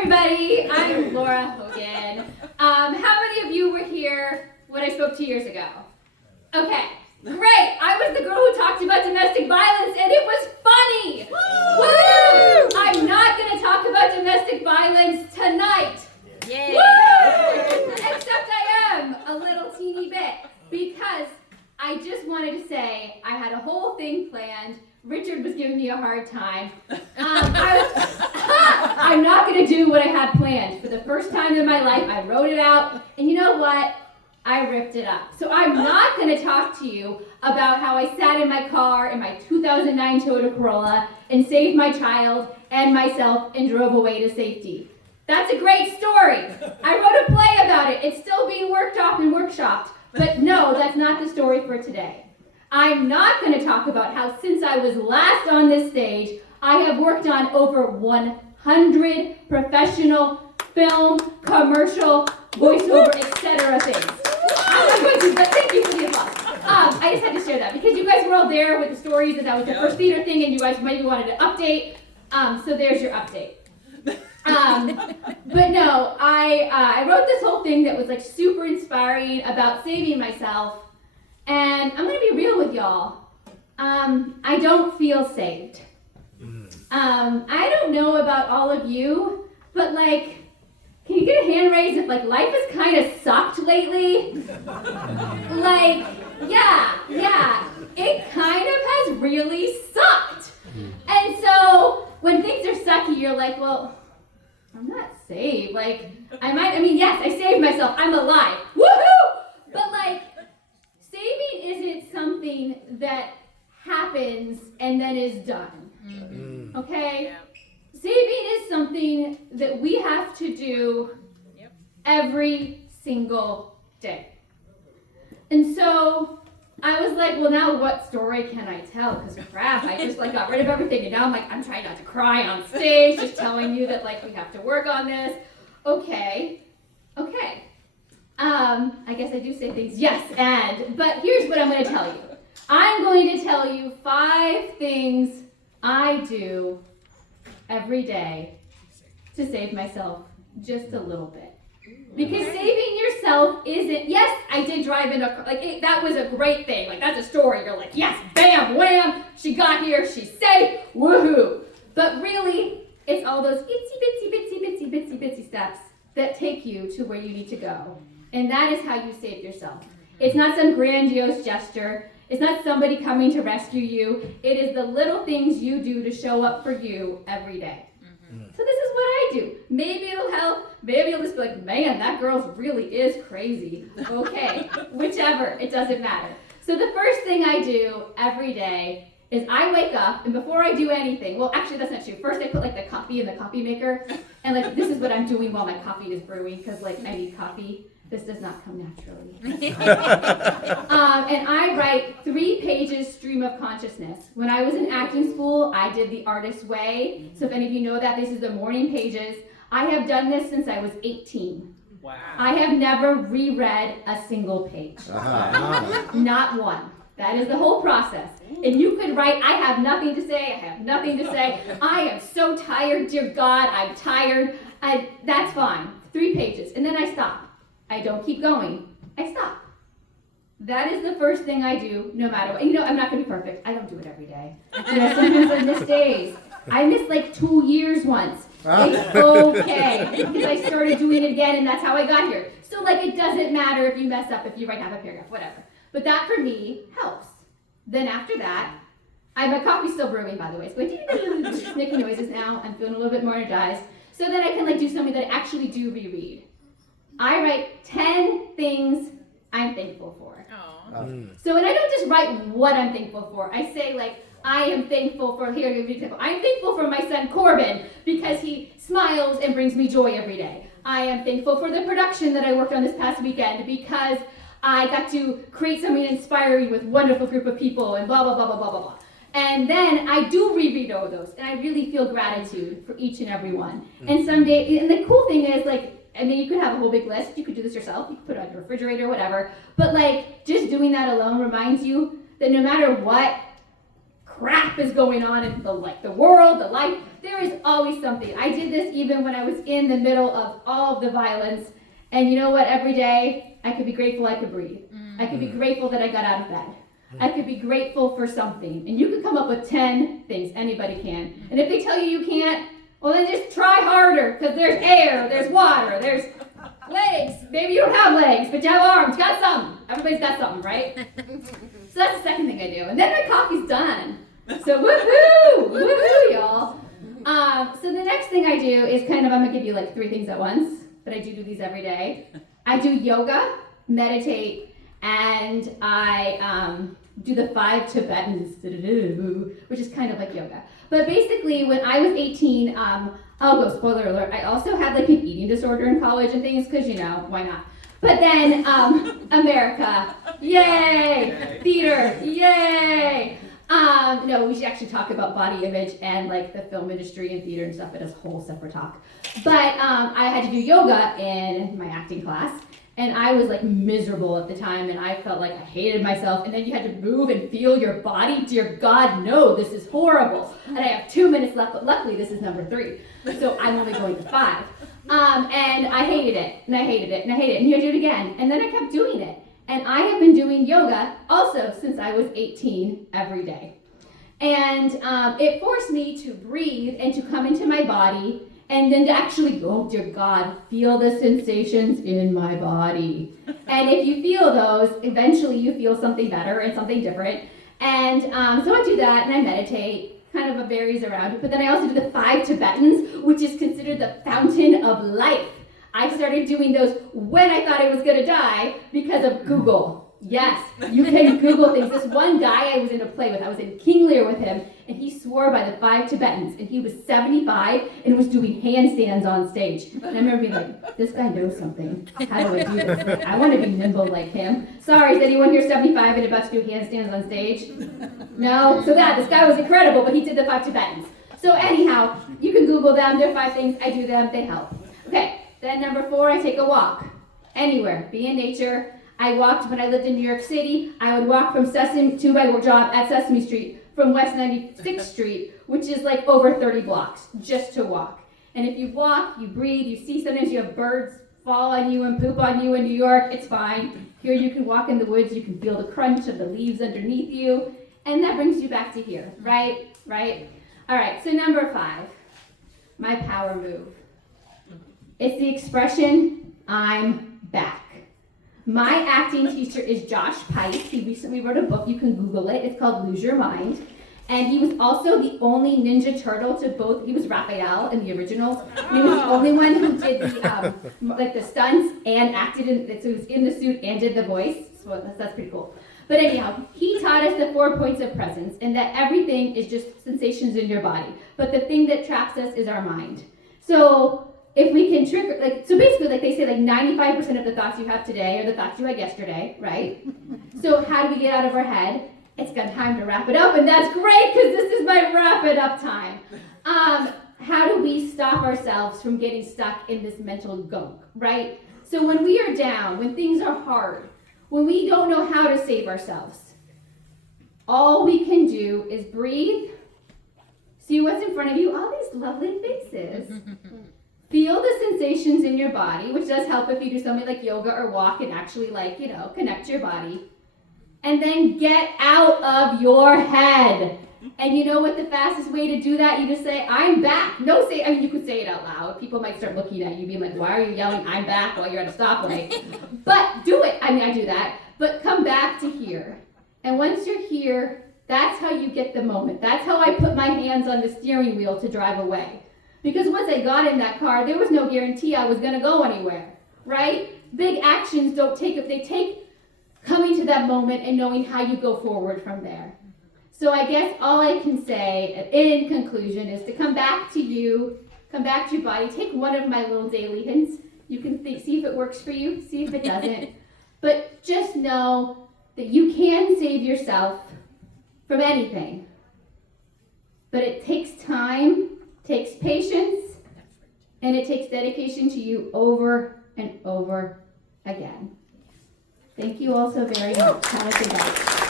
everybody. I'm Lora, Hogan. How many of you were here when I spoke 2 years ago? Okay, great. I was the girl who talked about domestic violence, and it was funny. Woo! I'm not going to talk about domestic violence tonight. Yay! Woo! Except I am a little teeny bit, because I just wanted to say I had a whole thing planned. Richard was giving me a hard time. I'm not going to do what I had planned. For the first time in my life, I wrote it out, and you know what? I ripped it up. So I'm not going to talk to you about how I sat in my car in my 2009 Toyota Corolla and saved my child and myself and drove away to safety. That's a great story. I wrote a play about it. It's still being worked off and workshopped. But no, that's not the story for today. I'm not going to talk about how since I was last on this stage, I have worked on over 100 professional film, commercial, voiceover, etc. things. I'm going to, but thank you for the applause. I just had to share that because you guys were all there with the stories that was the first theater thing, and you guys maybe wanted to update. So there's your update. But no, I wrote this whole thing that was like super inspiring about saving myself. And I'm going to be real with y'all. I don't feel saved. I don't know about all of you, but like, can you get a hand raised if like life has kind of sucked lately? Like, yeah, it kind of has really sucked. And so when things are sucky, you're like, well, I'm not saved. Like, yes, I saved myself. I'm alive. Woohoo! But like, saving isn't something that happens and then is done. Mm-hmm. Okay? Yeah. Saving is something that we have to do every single day. And so I was like, well, now what story can I tell? Because crap, I just like got rid of everything, and now I'm like, I'm trying not to cry on stage, just telling you that like we have to work on this. Okay. I guess I do say things, yes, but here's what I'm going to tell you. I'm going to tell you 5 things I do every day to save myself just a little bit. Because saving yourself isn't, yes, I did drive in a car, like that was a great thing. Like that's a story. You're like, yes, bam, wham, she got here, she's safe, woohoo. But really, it's all those itsy steps that take you to where you need to go. And that is how you save yourself. It's not some grandiose gesture. It's not somebody coming to rescue you. It is the little things you do to show up for you every day. Mm-hmm. So this is what I do. Maybe it'll help. Maybe you'll just be like, man, that girl really is crazy. Okay, whichever. It doesn't matter. So the first thing I do every day is I wake up, and before I do anything, well, actually, that's not true. First, I put like the coffee in the coffee maker, and like this is what I'm doing while my coffee is brewing, because like I need coffee. This does not come naturally. And I write 3 pages stream of consciousness. When I was in acting school, I did the artist's way. So if any of you know that, this is the morning pages. I have done this since I was 18. Wow. I have never reread a single page. Not one. That is the whole process. And you could write, I have nothing to say, I am so tired, dear God, I'm tired. That's fine. 3 pages. And then I stop. I don't keep going. I stop. That is the first thing I do, no matter what. I'm not going to be perfect. I don't do it every day. Sometimes I miss days. I missed like 2 years once. It's okay. Because I started doing it again, and that's how I got here. So, like, it doesn't matter if you mess up, if you write half a paragraph, whatever. But that, for me, helps. Then after that, my coffee's still brewing, by the way. It's going making noises now. I'm feeling a little bit more energized. So then I can, like, do something that I actually do reread. I write 10 things I'm thankful for. So, and I don't just write what I'm thankful for. I say, like, I am thankful for, here, give you an example. I'm thankful for my son Corbin because he smiles and brings me joy every day. I am thankful for the production that I worked on this past weekend because I got to create something inspiring with a wonderful group of people and blah, blah, blah, blah, blah, blah, blah. And then I do reread all those, and I really feel gratitude for each and every one. And someday, and the cool thing is, like, you could have a whole big list. You could do this yourself. You could put it on your refrigerator, whatever. But, like, just doing that alone reminds you that no matter what crap is going on in the world, the life, There is always something. I did this even when I was in the middle of all of the violence. And you know what? Every day, I could be grateful I could breathe. I could be grateful that I got out of bed. I could be grateful for something. And you could come up with 10 things. Anybody can. And if they tell you you can't, well, then just try harder, because there's air, there's water, there's legs. Maybe you don't have legs, but you have arms. You got something. Everybody's got something, right? So that's the second thing I do. And then my coffee's done. So woohoo! Woohoo, y'all. So the next thing I do is I'm going to give you like 3 things at once, but I do these every day. I do yoga, meditate, and I do the 5 Tibetans, which is kind of like yoga. But basically, when I was 18, I'll go, spoiler alert, I also had like an eating disorder in college and things, because, why not? But then, America, yay! Theater, yay! No, we should actually talk about body image and like the film industry and theater and stuff, but it's a whole separate talk. But I had to do yoga in my acting class, and I was like miserable at the time, and I felt like I hated myself, and then you had to move and feel your body. Dear God, no, this is horrible. And I have 2 minutes left, but luckily this is number 3, so I'm only going to 5. And I hated it, and I hated it, and I hated it, and here I do it again, and then I kept doing it. And I have been doing yoga also since I was 18 every day. And it forced me to breathe and to come into my body, and then to actually, oh dear God, feel the sensations in my body. And if you feel those, eventually you feel something better and something different. And so I do that, and I meditate, kind of varies around it. But then I also do the 5 Tibetans, which is considered the fountain of life. I started doing those when I thought I was gonna die because of Google. Yes, you can Google things. This one guy I was in a play with, I was in King Lear with him, and he swore by the 5 Tibetans, and he was 75 and was doing handstands on stage. And I remember being like, this guy knows something. How do I do this? I want to be nimble like him. Sorry, is anyone here 75 and about to do handstands on stage? No? So this guy was incredible, but he did the 5 Tibetans. So anyhow, you can Google them. They're 5 things. I do them. They help. Okay, then number 4, I take a walk. Anywhere. Be in nature. I walked when I lived in New York City. I would walk from Sesame to my job at Sesame Street from West 96th Street, which is like over 30 blocks, just to walk. And if you walk, you breathe, you see sometimes you have birds fall on you and poop on you in New York, it's fine. Here you can walk in the woods, you can feel the crunch of the leaves underneath you, and that brings you back to here, right? All right, so number 5, my power move. It's the expression, I'm back. My acting teacher is Josh Pike. He recently wrote a book, you can Google it, it's called Lose Your Mind. And he was also the only Ninja Turtle to both, he was Raphael in the originals. He was the only one who did the stunts and acted so he was in the suit and did the voice. So that's pretty cool. But anyhow, he taught us the 4 points of presence, and that everything is just sensations in your body. But the thing that traps us is our mind. So if we can trigger, so basically, they say, 95% of the thoughts you have today are the thoughts you had yesterday, right? So how do we get out of our head? It's got time to wrap it up, and that's great, because this is my wrap it up time. How do we stop ourselves from getting stuck in this mental gunk, right? So when we are down, when things are hard, when we don't know how to save ourselves, all we can do is breathe, see what's in front of you, all these lovely faces. Feel the sensations in your body, which does help if you do something like yoga or walk and actually connect to your body. And then get out of your head. And you know what the fastest way to do that? You just say, I'm back. You could say it out loud. People might start looking at you being like, why are you yelling, I'm back, while you're at a stoplight? But do it. I do that. But come back to here. And once you're here, that's how you get the moment. That's how I put my hands on the steering wheel to drive away. Because once I got in that car, there was no guarantee I was going to go anywhere, right? Big actions don't take it. They take coming to that moment and knowing how you go forward from there. So I guess all I can say in conclusion is to come back to you, come back to your body, take one of my little daily hints. You can see if it works for you, see if it doesn't. But just know that you can save yourself from anything. But it takes time, takes patience, and it takes dedication to you over and over again. Thank you all so very much. Have a good night.